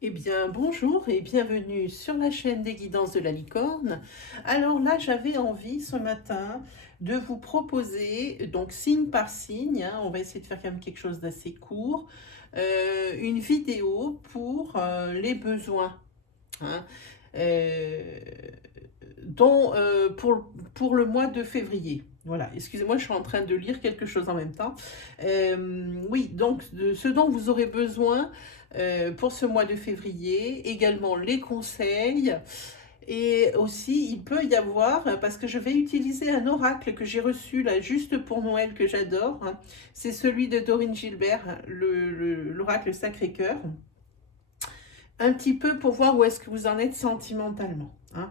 Eh bien, bonjour et bienvenue sur la chaîne des guidances de la licorne. Alors là, j'avais envie ce matin de vous proposer, donc signe par signe, hein, on va essayer de faire quand même quelque chose d'assez court, une vidéo pour les besoins, hein, euh, pour le mois de février. Voilà, excusez-moi, je suis en train de lire quelque chose en même temps. Oui, donc de ce dont vous aurez besoin pour ce mois de février, également les conseils. Et aussi, il peut y avoir, parce que je vais utiliser un oracle que j'ai reçu là juste pour Noël que j'adore, hein. C'est celui de Dorine Gilbert, hein, l'oracle Sacré-Cœur, un petit peu pour voir où est-ce que vous en êtes sentimentalement, hein.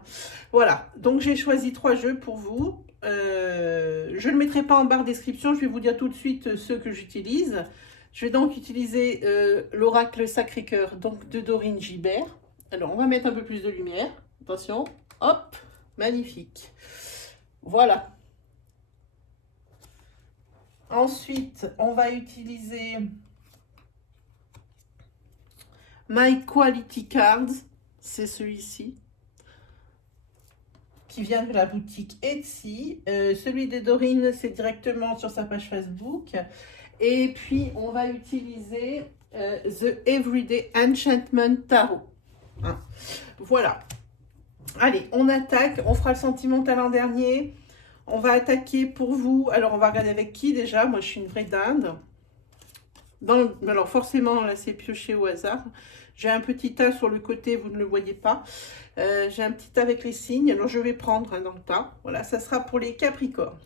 Voilà, donc j'ai choisi 3 jeux pour vous. Je ne le mettrai pas en barre description, je vais vous dire tout de suite ceux que j'utilise. Je vais donc utiliser l'oracle Sacré-Cœur donc de Dorine Gilbert. Alors on va mettre un peu plus de lumière, attention, hop, magnifique. Voilà. Ensuite, on va utiliser My Quality Cards, c'est celui-ci, qui vient de la boutique Etsy. Celui de Dorine, c'est directement sur sa page Facebook. Et puis, on va utiliser The Everyday Enchantment Tarot, hein. Voilà. Allez, on attaque. On fera le sentimental en dernier. On va attaquer pour vous. Alors, on va regarder avec qui déjà. Moi, je suis une vraie dinde. Alors, forcément, là, c'est pioché au hasard. J'ai un petit tas sur le côté, vous ne le voyez pas. J'ai un petit tas avec les signes. Alors, je vais prendre dans le tas. Voilà, ça sera pour les Capricornes.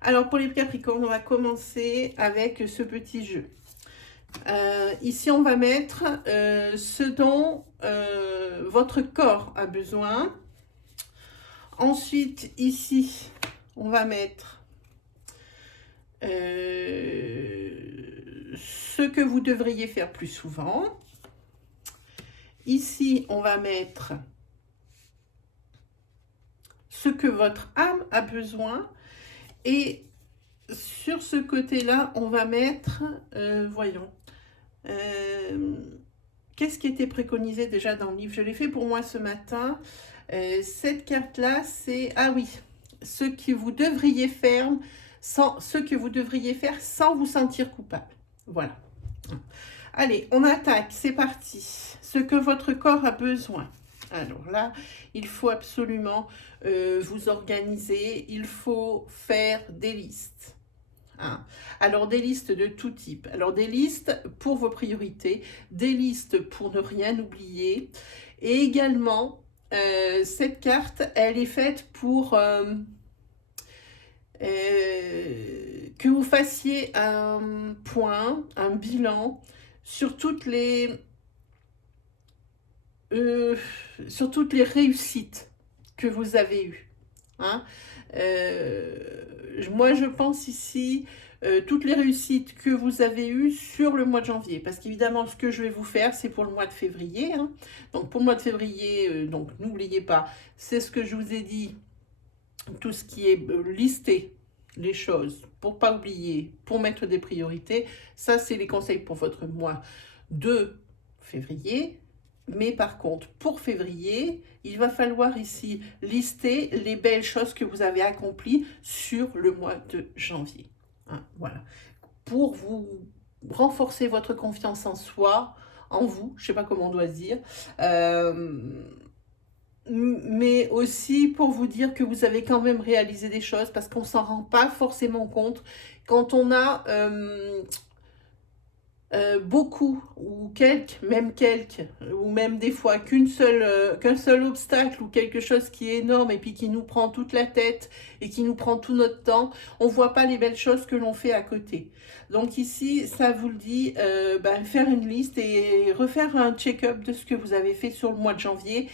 Alors, pour les Capricornes, on va commencer avec ce petit jeu. Ici, on va mettre ce dont votre corps a besoin. Ensuite, ici, on va mettre ce que vous devriez faire plus souvent. Ici, on va mettre ce que votre âme a besoin. Et sur ce côté-là, on va mettre, voyons, qu'est-ce qui était préconisé déjà dans le livre? Je l'ai fait pour moi ce matin. Cette carte-là, c'est, ah oui, ce que vous devriez faire sans vous sentir coupable. Voilà. Allez, on attaque, c'est parti. Ce que votre corps a besoin. Alors là, il faut absolument vous organiser, il faut faire des listes, hein. Alors des listes de tout type. Alors des listes pour vos priorités, des listes pour ne rien oublier. Et également, cette carte, elle est faite pour que vous fassiez un point, un bilan sur euh, toutes les réussites que vous avez eues, hein. Moi, je pense ici toutes les réussites que vous avez eues sur le mois de janvier. Parce qu'évidemment, ce que je vais vous faire, c'est pour le mois de février, hein. Donc, pour le mois de février, donc n'oubliez pas, c'est ce que je vous ai dit, tout ce qui est listé, les choses, pour pas oublier, pour mettre des priorités. Ça, c'est les conseils pour votre mois de février. Mais par contre, pour février, il va falloir ici lister les belles choses que vous avez accomplies sur le mois de janvier, hein, voilà. Pour vous renforcer votre confiance en soi, en vous, je ne sais pas comment on doit dire, mais aussi pour vous dire que vous avez quand même réalisé des choses parce qu'on ne s'en rend pas forcément compte quand on a beaucoup ou quelques, ou même des fois qu'un seul obstacle ou quelque chose qui est énorme et puis qui nous prend toute la tête et qui nous prend tout notre temps, on ne voit pas les belles choses que l'on fait à côté. Donc ici, ça vous le dit, faire une liste et refaire un check-up de ce que vous avez fait sur le mois de janvier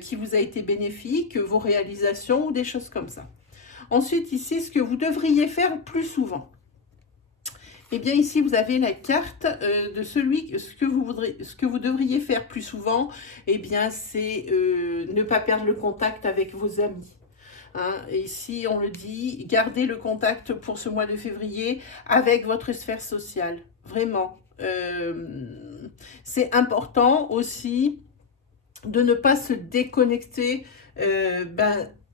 qui vous a été bénéfique, vos réalisations ou des choses comme ça. Ensuite, ici, ce que vous devriez faire plus souvent. Eh bien ici vous avez la carte de ce que vous devriez faire plus souvent. Eh bien c'est ne pas perdre le contact avec vos amis, hein. Et ici on le dit, gardez le contact pour ce mois de février avec votre sphère sociale. Vraiment, c'est important aussi de ne pas se déconnecter,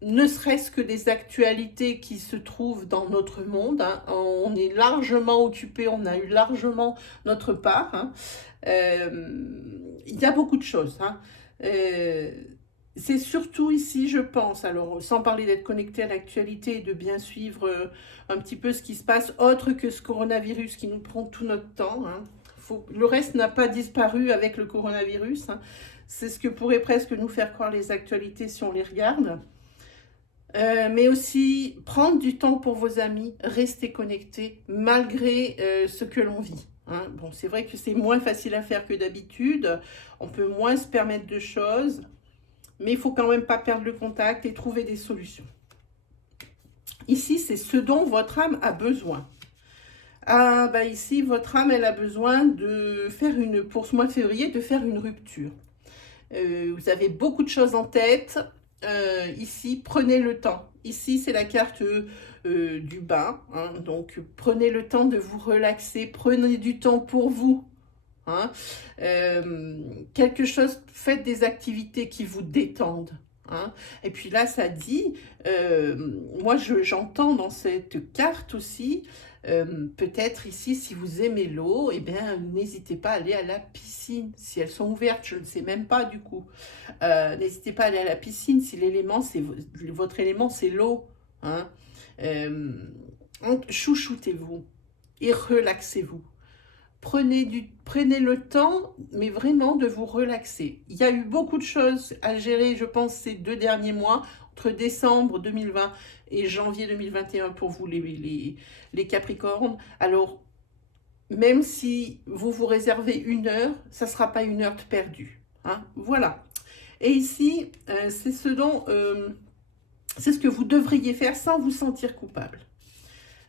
ne serait-ce que des actualités qui se trouvent dans notre monde, hein. On est largement occupé, on a eu largement notre part, hein. Il y a beaucoup de choses, hein. Euh, c'est surtout ici, je pense, alors sans parler d'être connecté à l'actualité et de bien suivre un petit peu ce qui se passe, autre que ce coronavirus qui nous prend tout notre temps, hein. Le reste n'a pas disparu avec le coronavirus, hein. C'est ce que pourrait presque nous faire croire les actualités si on les regarde. Mais aussi prendre du temps pour vos amis, rester connecté malgré ce que l'on vit, hein. Bon, c'est vrai que c'est moins facile à faire que d'habitude, on peut moins se permettre de choses, mais il faut quand même pas perdre le contact et trouver des solutions. Ici, c'est ce dont votre âme a besoin. Ah, bah ici, votre âme, elle a besoin de faire pour ce mois de février, de faire une rupture. Vous avez beaucoup de choses en tête. Ici, prenez le temps. Ici, c'est la carte du bain, hein. Donc, prenez le temps de vous relaxer. Prenez du temps pour vous, hein. Quelque chose, faites des activités qui vous détendent, hein. Et puis là, ça dit, moi j'entends dans cette carte aussi, peut-être ici, si vous aimez l'eau, eh bien, n'hésitez pas à aller à la piscine. Si elles sont ouvertes, je ne sais même pas du coup. N'hésitez pas à aller à la piscine si l'élément, votre élément, c'est l'eau, hein. Chouchoutez-vous et relaxez-vous. Prenez le temps, mais vraiment de vous relaxer. Il y a eu beaucoup de choses à gérer, je pense, ces 2 derniers mois, entre décembre 2020 et janvier 2021 pour vous, les Capricornes. Alors, même si vous vous réservez 1 heure, ça ne sera pas 1 heure perdue, hein. Voilà. Et ici, c'est ce que vous devriez faire sans vous sentir coupable.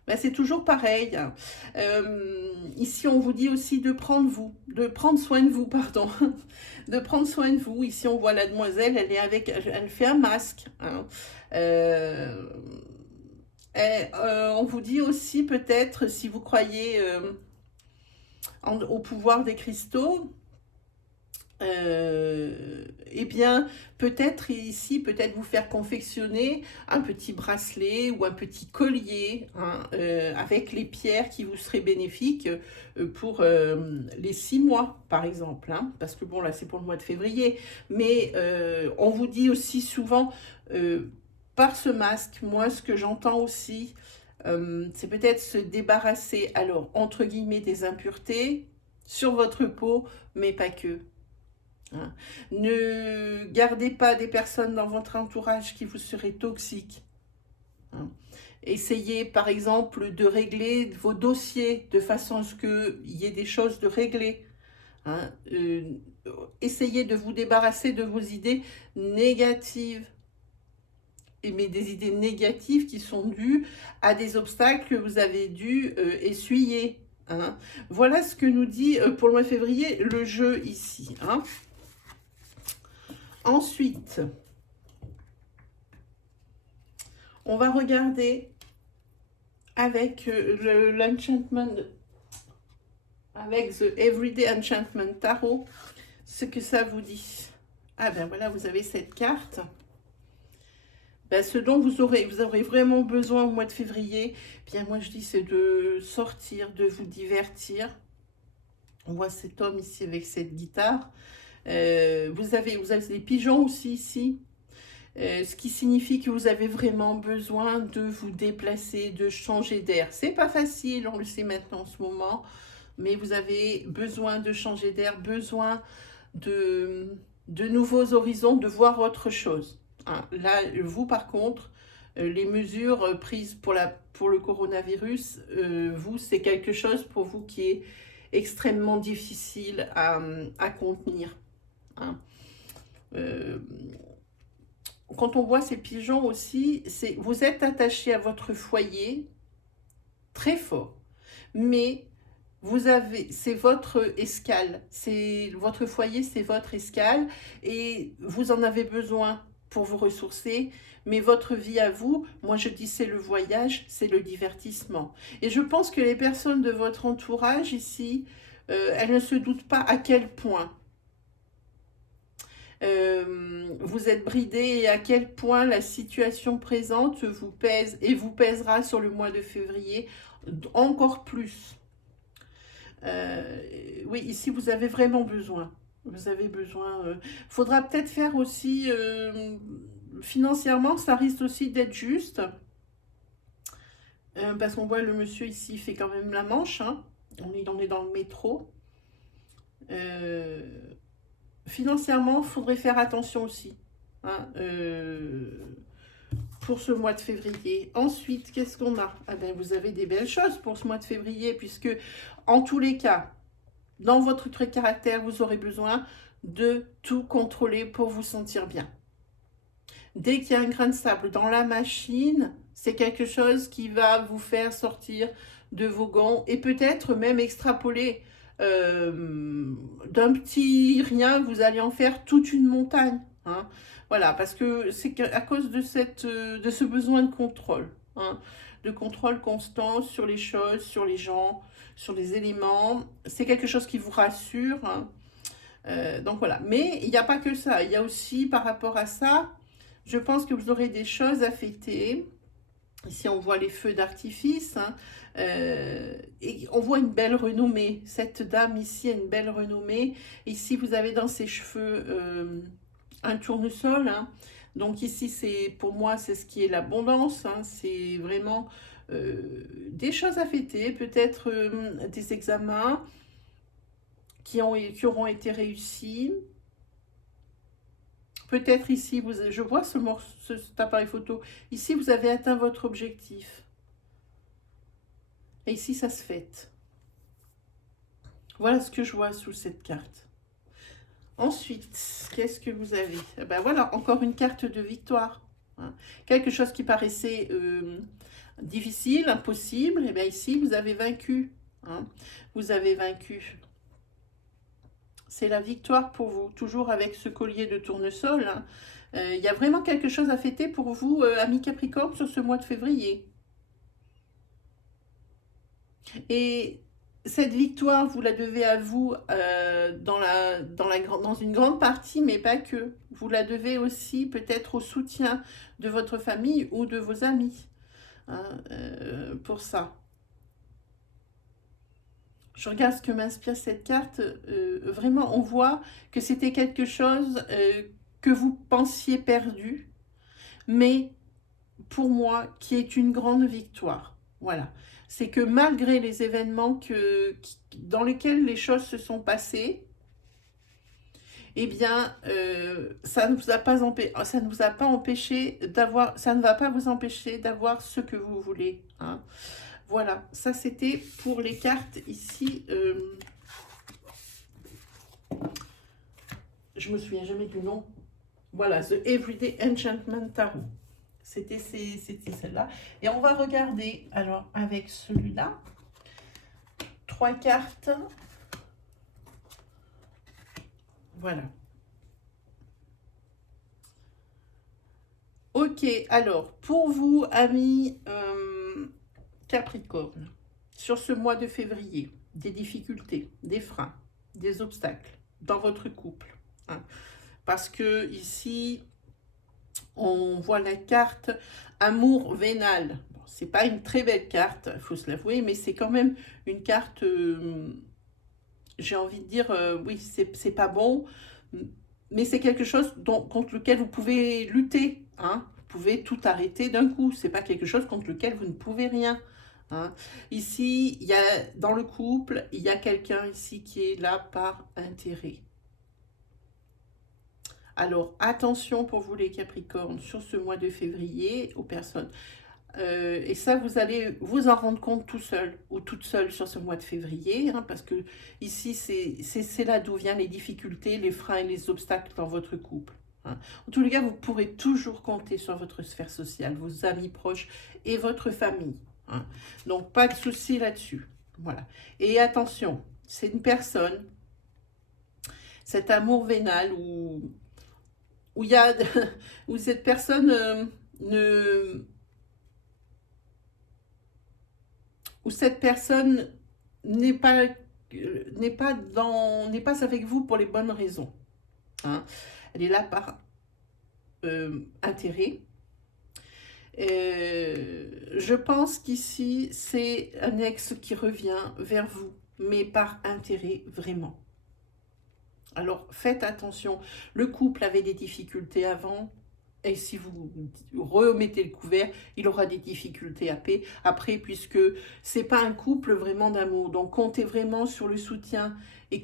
Ben, c'est toujours pareil. Ici, on vous dit aussi de prendre soin de vous, pardon, de prendre soin de vous. Ici, on voit la demoiselle, elle fait un masque, hein. On vous dit aussi peut-être, si vous croyez au pouvoir des cristaux, eh bien, peut-être ici, peut-être vous faire confectionner un petit bracelet ou un petit collier, hein, avec les pierres qui vous seraient bénéfiques pour les 6 mois, par exemple, hein, parce que bon, là, c'est pour le mois de février, mais on vous dit aussi souvent, par ce masque, moi, ce que j'entends aussi, c'est peut-être se débarrasser, alors, entre guillemets, des impuretés sur votre peau, mais pas que. Hein. Ne gardez pas des personnes dans votre entourage qui vous seraient toxiques, hein. Essayez par exemple de régler vos dossiers de façon à ce qu'il y ait des choses de régler, hein. Essayez de vous débarrasser de vos idées négatives, mais des idées négatives qui sont dues à des obstacles que vous avez dû essuyer, hein. Voilà ce que nous dit pour le mois de février le jeu ici, hein. Ensuite, on va regarder avec l'enchantment, avec The Everyday Enchantment Tarot, ce que ça vous dit. Ah ben voilà, vous avez cette carte. Ben, ce dont vous aurez vraiment besoin au mois de février, bien moi je dis c'est de sortir, de vous divertir. On voit cet homme ici avec cette guitare. Vous avez des pigeons aussi ici, ce qui signifie que vous avez vraiment besoin de vous déplacer, de changer d'air. C'est pas facile, on le sait maintenant en ce moment, mais vous avez besoin de changer d'air, besoin de nouveaux horizons, de voir autre chose, hein. Là, vous par contre, les mesures prises pour le coronavirus, vous, c'est quelque chose pour vous qui est extrêmement difficile à contenir, hein. Quand on voit ces pigeons aussi, vous êtes attaché à votre foyer très fort, mais c'est votre escale, votre foyer, c'est votre escale, et vous en avez besoin pour vous ressourcer, mais votre vie à vous, moi je dis c'est le voyage, c'est le divertissement. Et je pense que les personnes de votre entourage ici, elle ne se doute pas à quel point vous êtes bridé et à quel point la situation présente vous pèse et vous pèsera sur le mois de février encore plus. Oui, ici, vous avez vraiment besoin. Vous avez besoin. Faudra peut-être faire aussi financièrement, ça risque aussi d'être juste. Parce qu'on voit le monsieur ici fait quand même la manche. Hein. On est dans le métro. Financièrement, il faudrait faire attention aussi. Hein, pour ce mois de février. Ensuite, qu'est-ce qu'on a? Ah ben, vous avez des belles choses pour ce mois de février, puisque en tous les cas, dans votre trait de caractère, vous aurez besoin de tout contrôler pour vous sentir bien. Dès qu'il y a un grain de sable dans la machine, c'est quelque chose qui va vous faire sortir de vos gonds et peut-être même extrapoler d'un petit rien, vous allez en faire toute une montagne. Hein. Voilà, parce que c'est à cause de ce besoin de contrôle, hein, de contrôle constant sur les choses, sur les gens, sur les éléments. C'est quelque chose qui vous rassure. Hein. Donc voilà, mais il n'y a pas que ça. Il y a aussi par rapport à ça, je pense que vous aurez des choses à fêter. Ici, on voit les feux d'artifice. Hein, et on voit une belle renommée. Cette dame ici a une belle renommée. Ici, vous avez dans ses cheveux un tournesol. Hein. Donc ici, c'est pour moi, c'est ce qui est l'abondance. Hein. C'est vraiment des choses à fêter. Peut-être des examens qui auront été réussis. Peut-être ici, je vois cet appareil photo. Ici, vous avez atteint votre objectif. Et ici, ça se fête. Voilà ce que je vois sous cette carte. Ensuite, qu'est-ce que vous avez? Ben voilà, encore une carte de victoire. Hein. Quelque chose qui paraissait difficile, impossible. Et bien ici, vous avez vaincu. Hein. Vous avez vaincu. C'est la victoire pour vous, toujours avec ce collier de tournesol. Hein. Y a vraiment quelque chose à fêter pour vous, amis Capricorne, sur ce mois de février. Et cette victoire, vous la devez à vous dans une grande partie, mais pas que. Vous la devez aussi peut-être au soutien de votre famille ou de vos amis hein, pour ça. Je regarde ce que m'inspire cette carte. Vraiment, on voit que c'était quelque chose que vous pensiez perdu, mais pour moi, qui est une grande victoire. Voilà. C'est que malgré les événements dans lesquels les choses se sont passées, eh bien, ça ne vous a pas empêché d'avoir, ça ne va pas vous empêcher d'avoir ce que vous voulez. Hein. Voilà, ça c'était pour les cartes ici. Je me souviens jamais du nom. Voilà, The Everyday Enchantment Tarot. C'était celle-là. Et on va regarder, alors, avec celui-là. 3 cartes. Voilà. Ok, alors, pour vous, amis Capricorne, sur ce mois de février, des difficultés, des freins, des obstacles dans votre couple. Hein, parce que ici, on voit la carte amour vénal. Bon, c'est pas une très belle carte, il faut se l'avouer, mais c'est quand même une carte, j'ai envie de dire, oui, c'est pas bon, mais c'est quelque chose contre lequel vous pouvez lutter. Hein. Vous pouvez tout arrêter d'un coup. C'est pas quelque chose contre lequel vous ne pouvez rien. Hein. Ici, dans le couple, il y a quelqu'un ici qui est là par intérêt. Alors, attention pour vous les Capricornes sur ce mois de février aux personnes. Et ça, vous allez vous en rendre compte tout seul ou toute seule sur ce mois de février, hein, parce que ici, c'est là d'où viennent les difficultés, les freins et les obstacles dans votre couple. Hein. En tous les cas, vous pourrez toujours compter sur votre sphère sociale, vos amis proches et votre famille. Hein. Donc, pas de souci là-dessus. Voilà. Et attention, c'est une personne, cet amour vénal où cette personne où cette personne n'est pas n'est pas avec vous pour les bonnes raisons. Hein. Elle est là par intérêt. Je pense qu'ici, c'est un ex qui revient vers vous, mais par intérêt vraiment. Alors, faites attention. Le couple avait des difficultés avant, et si vous remettez le couvert, il aura des difficultés après, puisque c'est pas un couple vraiment d'amour. Donc, comptez vraiment sur le soutien et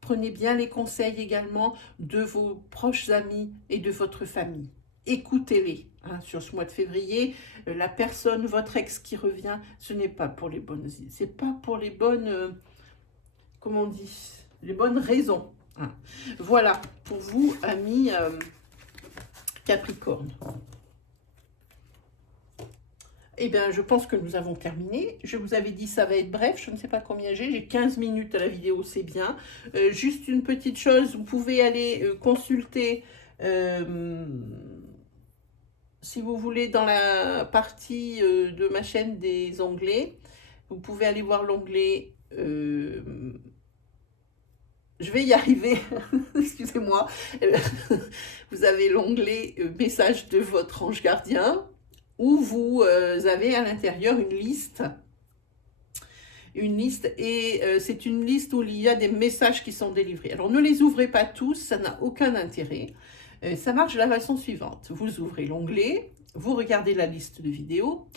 prenez bien les conseils également de vos proches amis et de votre famille. Écoutez-les. Hein, sur ce mois de février, la personne, votre ex qui revient, ce n'est pas pour les bonnes, c'est pas pour les bonnes, comment on dit, les bonnes raisons. Hein. Voilà pour vous, amis Capricorne. Eh bien, je pense que nous avons terminé. Je vous avais dit ça va être bref, je ne sais pas combien j'ai 15 minutes à la vidéo, c'est bien. Juste une petite chose, vous pouvez aller consulter, si vous voulez, dans la partie de ma chaîne des onglets, vous pouvez aller voir l'onglet... je vais y arriver, excusez-moi. Vous avez l'onglet message de votre ange gardien, où vous avez à l'intérieur une liste, et c'est une liste où il y a des messages qui sont délivrés. Alors ne les ouvrez pas tous, ça n'a aucun intérêt. Ça marche de la façon suivante. Vous ouvrez l'onglet, vous regardez la liste de vidéos,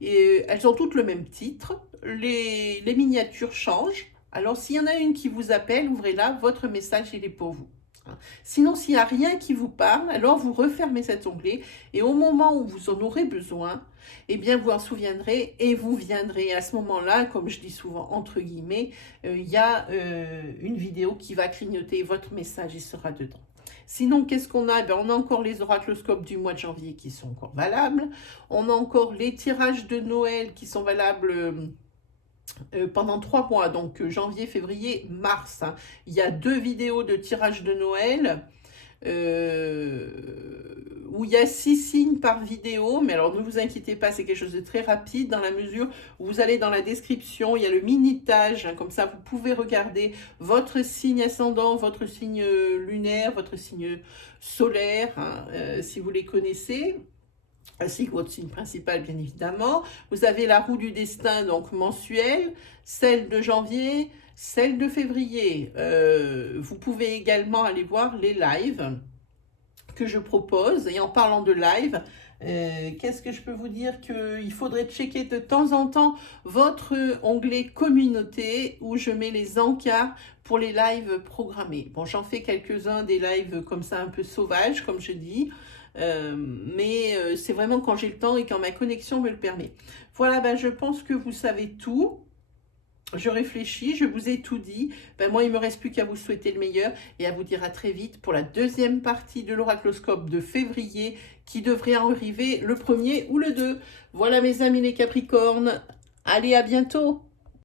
et elles ont toutes le même titre, les miniatures changent. Alors s'il y en a une qui vous appelle, ouvrez-la, votre message il est pour vous. Sinon, s'il n'y a rien qui vous parle, alors vous refermez cet onglet et au moment où vous en aurez besoin, eh bien vous en souviendrez et vous viendrez. À ce moment-là, comme je dis souvent, entre guillemets, il y a une vidéo qui va clignoter, votre message il sera dedans. Sinon, qu'est-ce qu'on a? On a encore les oracloscopes du mois de janvier qui sont encore valables. On a encore les tirages de Noël qui sont valables pendant 3 mois, donc janvier, février, mars. Hein. Il y a 2 vidéos de tirage de Noël où il y a 6 signes par vidéo, mais alors ne vous inquiétez pas, c'est quelque chose de très rapide dans la mesure où vous allez dans la description, il y a le minutage, hein, comme ça vous pouvez regarder votre signe ascendant, votre signe lunaire, votre signe solaire, hein, si vous les connaissez, ainsi que votre signe principal bien évidemment. Vous avez la roue du destin, donc mensuelle, celle de janvier, celle de février. Vous pouvez également aller voir les lives que je propose. Et en parlant de live, qu'est-ce que je peux vous dire? Qu'il faudrait checker de temps en temps votre onglet communauté où je mets les encarts pour les lives programmés. Bon, j'en fais quelques-uns des lives comme ça un peu sauvages, comme je dis. Mais c'est vraiment quand j'ai le temps et quand ma connexion me le permet. Voilà, ben, je pense que vous savez tout. Je réfléchis, je vous ai tout dit. Ben, moi, il ne me reste plus qu'à vous souhaiter le meilleur et à vous dire à très vite pour la deuxième partie de l'oracloscope de février qui devrait arriver le 1er ou le 2. Voilà mes amis les Capricornes. Allez, à bientôt!